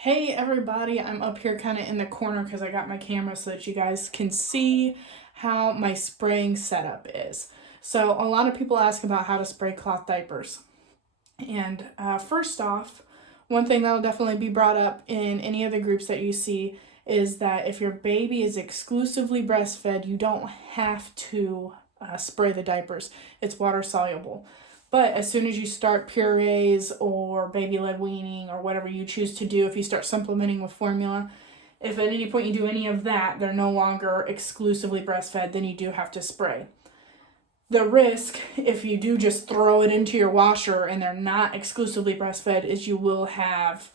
Hey everybody, I'm up here kind of in the corner because I got my camera so that you guys can see how my spraying setup is. So a lot of people ask about how to spray cloth diapers. And first off, one thing that'll definitely be brought up in any of the groups that you see is that if your baby is exclusively breastfed, you don't have to spray the diapers. It's water soluble. But as soon as you start purees or baby-led weaning or whatever you choose to do, if you start supplementing with formula, if at any point you do any of that, they're no longer exclusively breastfed, then you do have to spray. The risk, if you do just throw it into your washer and they're not exclusively breastfed, is you will have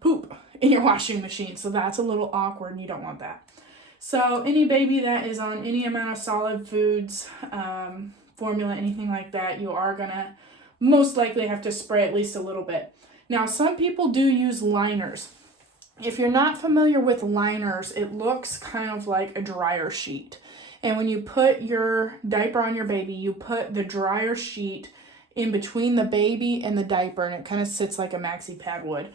poop in your washing machine. So that's a little awkward and you don't want that. So any baby that is on any amount of solid foods, formula, anything like that, you are gonna most likely have to spray at least a little bit. Now, some people do use liners. If you're not familiar with liners, it looks kind of like a dryer sheet. And when you put your diaper on your baby, you put the dryer sheet in between the baby and the diaper, and it kind of sits like a maxi pad would.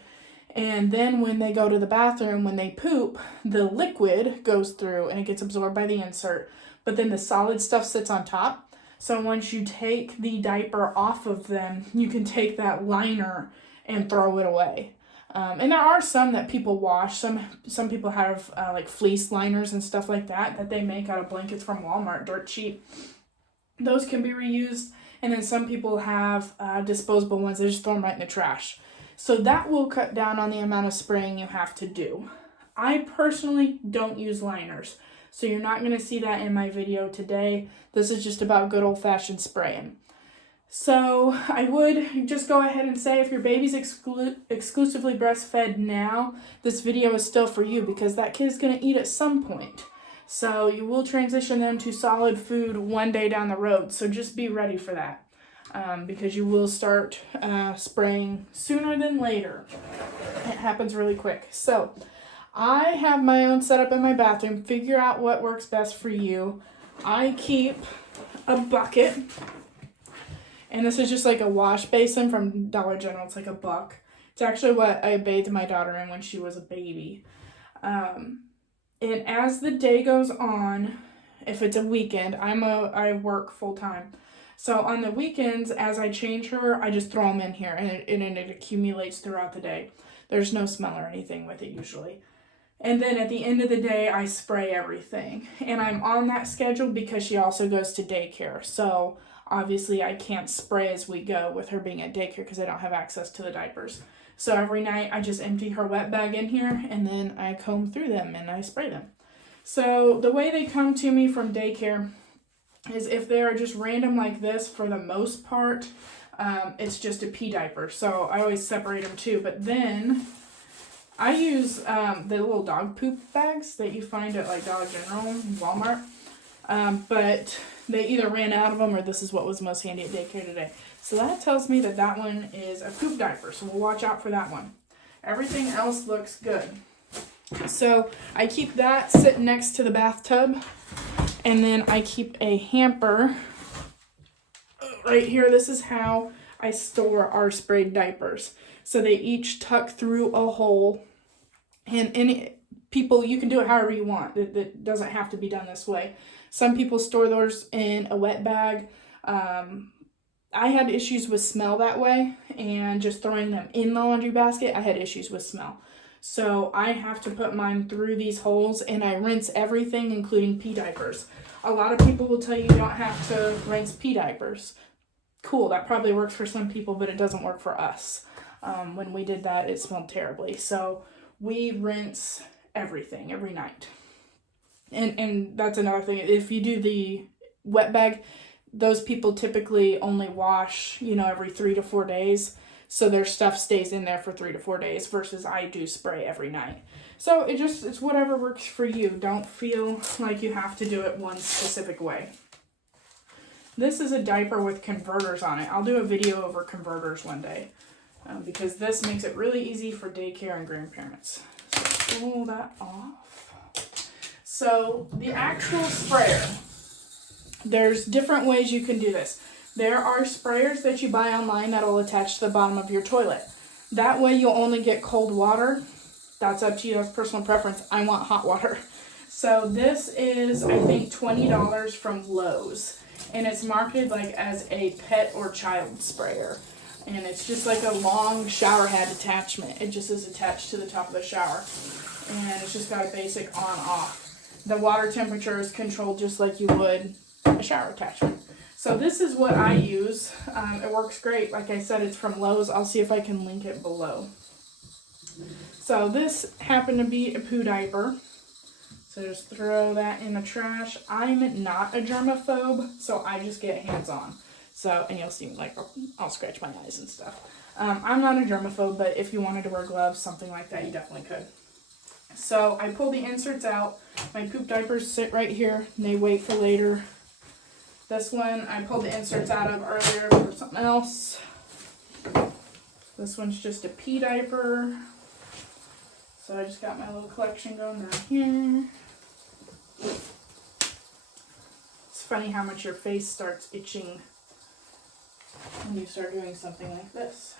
And then when they go to the bathroom, when they poop, the liquid goes through and it gets absorbed by the insert, but then the solid stuff sits on top. So once you take the diaper off of them, you can take that liner and throw it away. And there are some that people wash. Some people have like fleece liners and stuff like that they make out of blankets from Walmart, dirt cheap. Those can be reused. And then some people have disposable ones. They just throw them right in the trash. So that will cut down on the amount of spraying you have to do. I personally don't use liners. So you're not going to see that in my video today. This is just about good old-fashioned spraying. So I would just go ahead and say if your baby's exclusively breastfed now, this video is still for you because that kid's going to eat at some point. So you will transition them to solid food one day down the road. So just be ready for that because you will start spraying sooner than later. It happens really quick. So I have my own setup in my bathroom. Figure out what works best for you. I keep a bucket. And this is just like a wash basin from Dollar General. It's like $1. It's actually what I bathed my daughter in when she was a baby. And as the day goes on, if it's a weekend, I work full time. So on the weekends, as I change her, I just throw them in here and it accumulates throughout the day. There's no smell or anything with it usually. And then at the end of the day, I spray everything. And I'm on that schedule because she also goes to daycare. So obviously I can't spray as we go with her being at daycare because I don't have access to the diapers. So every night I just empty her wet bag in here and then I comb through them and I spray them. So the way they come to me from daycare is if they're just random like this, for the most part, it's just a pee diaper. So I always separate them too. But then I use the little dog poop bags that you find at like Dollar General and Walmart. But they either ran out of them or this is what was most handy at daycare today. So that tells me that that one is a poop diaper. So we'll watch out for that one. Everything else looks good. So I keep that sitting next to the bathtub. And then I keep a hamper right here. This is how I store our sprayed diapers. So they each tuck through a hole. And people, you can do it however you want. It doesn't have to be done this way. Some people store theirs in a wet bag. I had issues with smell that way. And just throwing them in the laundry basket, I had issues with smell. So I have to put mine through these holes and I rinse everything, including pee diapers. A lot of people will tell you don't have to rinse pee diapers. Cool, that probably works for some people, but it doesn't work for us. When we did that, it smelled terribly. So we rinse everything every night. And that's another thing. If you do the wet bag, those people typically only wash, every 3 to 4 days. So their stuff stays in there for 3 to 4 days versus I do spray every night. So it's whatever works for you. Don't feel like you have to do it one specific way. This is a diaper with converters on it. I'll do a video over converters one day because this makes it really easy for daycare and grandparents. So pull that off. So the actual sprayer, there's different ways you can do this. There are sprayers that you buy online that will attach to the bottom of your toilet. That way you'll only get cold water. That's up to you, that's personal preference. I want hot water. So this is, I think, $20 from Lowe's. And it's marketed like as a pet or child sprayer. And it's just like a long shower head attachment. It just is attached to the top of the shower. And it's just got a basic on-off. The water temperature is controlled just like you would a shower attachment. So this is what I use. It works great. Like I said, it's from Lowe's. I'll see if I can link it below. So this happened to be a poo diaper. So just throw that in the trash. I'm not a germaphobe, so I just get hands-on. So, and you'll see, like, I'll scratch my eyes and stuff. I'm not a germaphobe, but if you wanted to wear gloves, something like that, you definitely could. So I pull the inserts out. My poop diapers sit right here, and they wait for later. This one I pulled the inserts out of earlier for something else. This one's just a pee diaper. So I just got my little collection going down here. It's funny how much your face starts itching when you start doing something like this.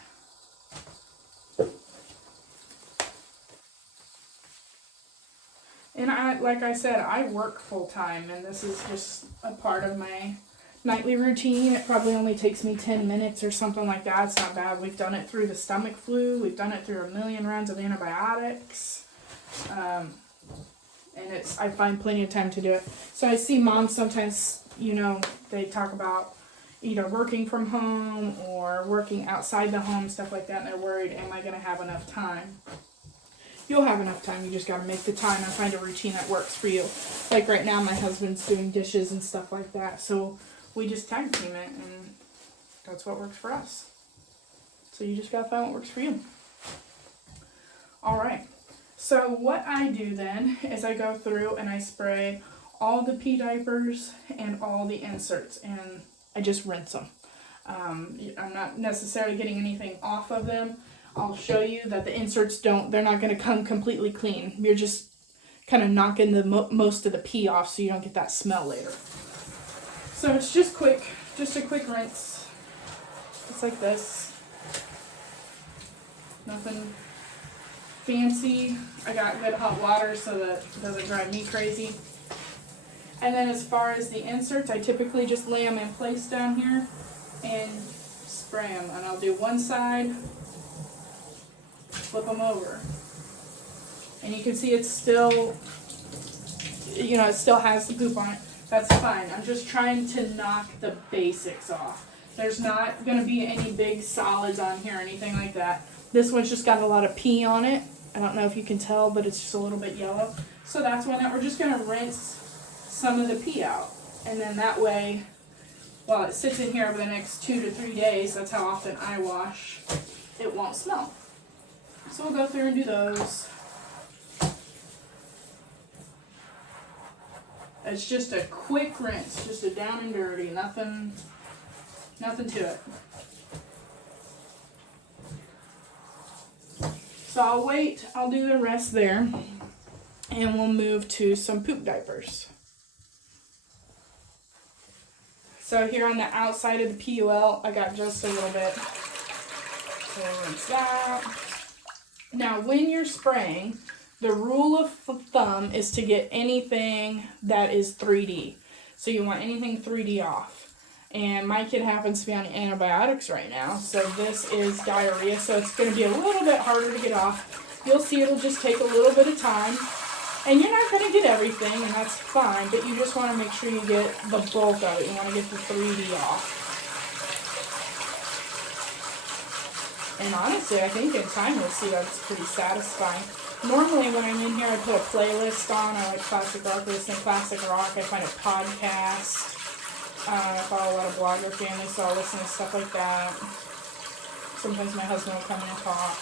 And like I said, I work full time, and this is just a part of my nightly routine. It probably only takes me 10 minutes or something like that. It's not bad. We've done it through the stomach flu. We've done it through a million rounds of antibiotics. And I find plenty of time to do it. So I see moms sometimes, you know, they talk about either working from home or working outside the home, stuff like that, and they're worried, am I going to have enough time? You'll have enough time. You just got to make the time and find a routine that works for you. Like right now, my husband's doing dishes and stuff like that, so we just tag team it, and that's what works for us. So you just got to find what works for you. All right. So what I do then is I go through and I spray all the pee diapers and all the inserts, and I just rinse them. I'm not necessarily getting anything off of them. I'll show you that the inserts they're not going to come completely clean. You're just kind of knocking the most of the pee off so you don't get that smell later. So it's just a quick rinse. Just like this. Nothing fancy. I got good hot water so that it doesn't drive me crazy. And then as far as the inserts, I typically just lay them in place down here and spray them. And I'll do one side, flip them over. And you can see it's still, you know, it still has the poop on it. That's fine. I'm just trying to knock the basics off. There's not going to be any big solids on here or anything like that. This one's just got a lot of pee on it. I don't know if you can tell, but it's just a little bit yellow. So that's one that we're just going to rinse some of the pee out. And then that way, while it sits in here over the next 2 to 3 days, that's how often I wash, it won't smell. So we'll go through and do those. It's just a quick rinse, just a down and dirty, nothing to it. So I'll do the rest there, and we'll move to some poop diapers. So here on the outside of the PUL, I got just a little bit. So we'll rinse that. Now when you're spraying, the rule of thumb is to get anything that is 3D. So you want anything 3D off. And my kid happens to be on antibiotics right now, so this is diarrhea, so it's going to be a little bit harder to get off. You'll see it'll just take a little bit of time. And you're not going to get everything, and that's fine, but you just want to make sure you get the bulk of it. You want to get the 3D off. And honestly, I think in time you'll see that's pretty satisfying. Normally when I'm in here, I put a playlist on. I like classic rock, listen to classic rock. I find a podcast. I follow a lot of blogger families, so I'll listen to stuff like that. Sometimes my husband will come in and talk.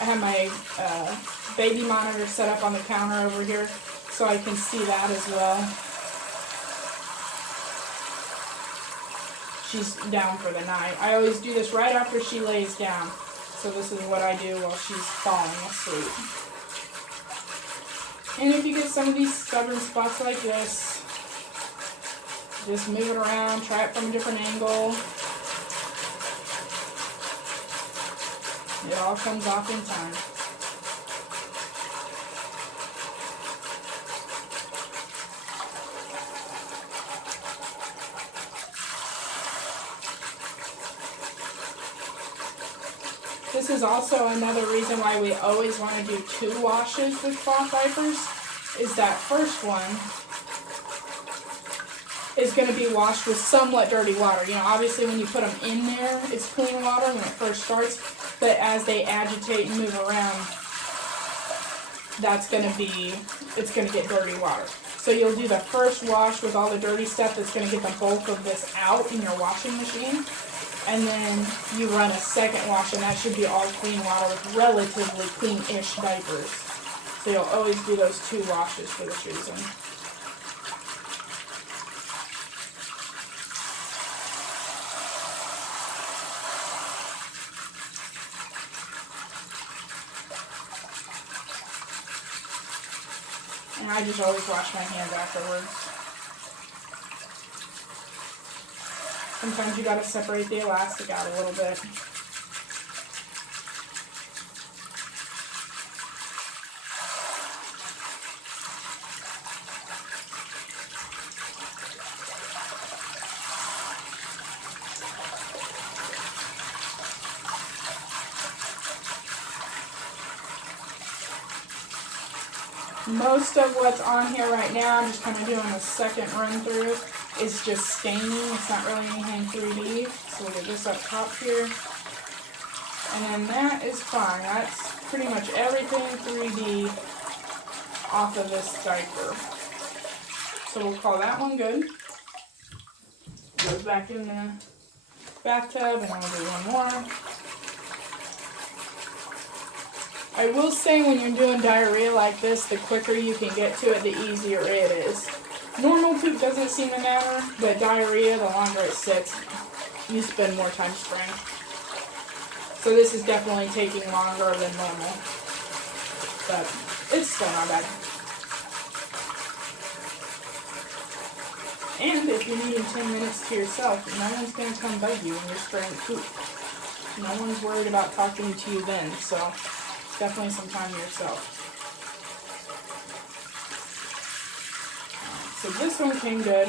I have my baby monitor set up on the counter over here, so I can see that as well. She's down for the night. I always do this right after she lays down. So this is what I do while she's falling asleep. And if you get some of these stubborn spots like this, just move it around, try it from a different angle. It all comes off in time. This is also another reason why we always want to do 2 washes with cloth diapers, is that first one is going to be washed with somewhat dirty water. You know, obviously when you put them in there, it's clean water when it first starts, but as they agitate and move around, it's going to get dirty water. So you'll do the first wash with all the dirty stuff that's going to get the bulk of this out in your washing machine. And then you run a second wash, and that should be all clean water with relatively clean-ish diapers. So you'll always do those 2 washes for this reason. And I just always wash my hands afterwards. Sometimes you gotta separate the elastic out a little bit. Most of what's on here right now, I'm just kind of doing a second run through, is just staining. It's not really anything 3D. So we'll get this up top here. And then that is fine. That's pretty much everything 3D off of this diaper. So we'll call that one good. Goes back in the bathtub, and I'll do one more. I will say when you're doing diarrhea like this, the quicker you can get to it, the easier it is. Normal poop doesn't seem to matter, but diarrhea, the longer it sits, you spend more time spraying. So this is definitely taking longer than normal, but it's still not bad. And if you're needing 10 minutes to yourself, no one's going to come bug you when you're spraying poop. No one's worried about talking to you then, so definitely some time to yourself. So this one came good.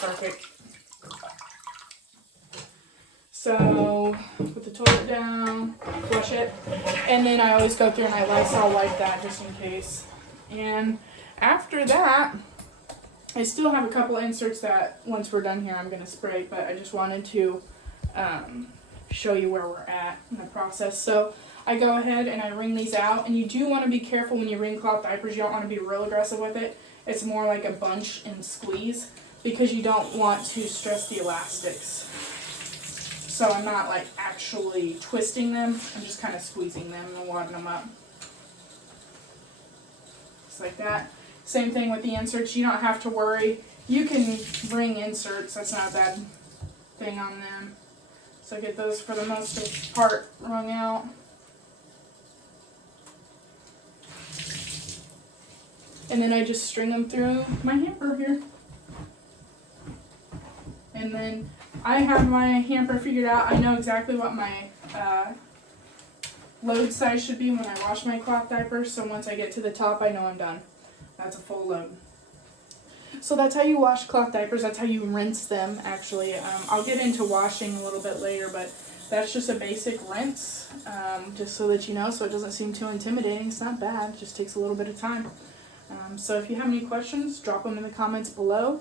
Perfect. So put the toilet down, flush it, and then I always go through and I Lysol wipe that just in case. And after that, I still have a couple inserts that once we're done here I'm going to spray, but I just wanted to show you where we're at in the process. So I go ahead and I wring these out, and you do want to be careful when you wring cloth diapers. You don't want to be real aggressive with it. It's more like a bunch and squeeze because you don't want to stress the elastics. So I'm not like actually twisting them, I'm just kind of squeezing them and wadding them up. Just like that. Same thing with the inserts, you don't have to worry. You can wring inserts, that's not a bad thing on them. So get those for the most part wrung out. And then I just string them through my hamper here. And then I have my hamper figured out. I know exactly what my load size should be when I wash my cloth diapers. So once I get to the top, I know I'm done. That's a full load. So that's how you wash cloth diapers. That's how you rinse them, actually. I'll get into washing a little bit later, but that's just a basic rinse, just so that you know, so it doesn't seem too intimidating. It's not bad. It just takes a little bit of time. So if you have any questions, drop them in the comments below.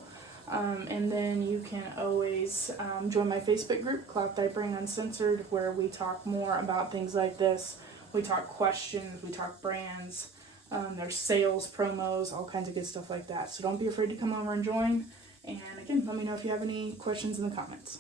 And then you can always join my Facebook group, Cloth Diapering Uncensored, where we talk more about things like this. We talk questions, we talk brands, there's sales, promos, all kinds of good stuff like that. So don't be afraid to come over and join. And again, let me know if you have any questions in the comments.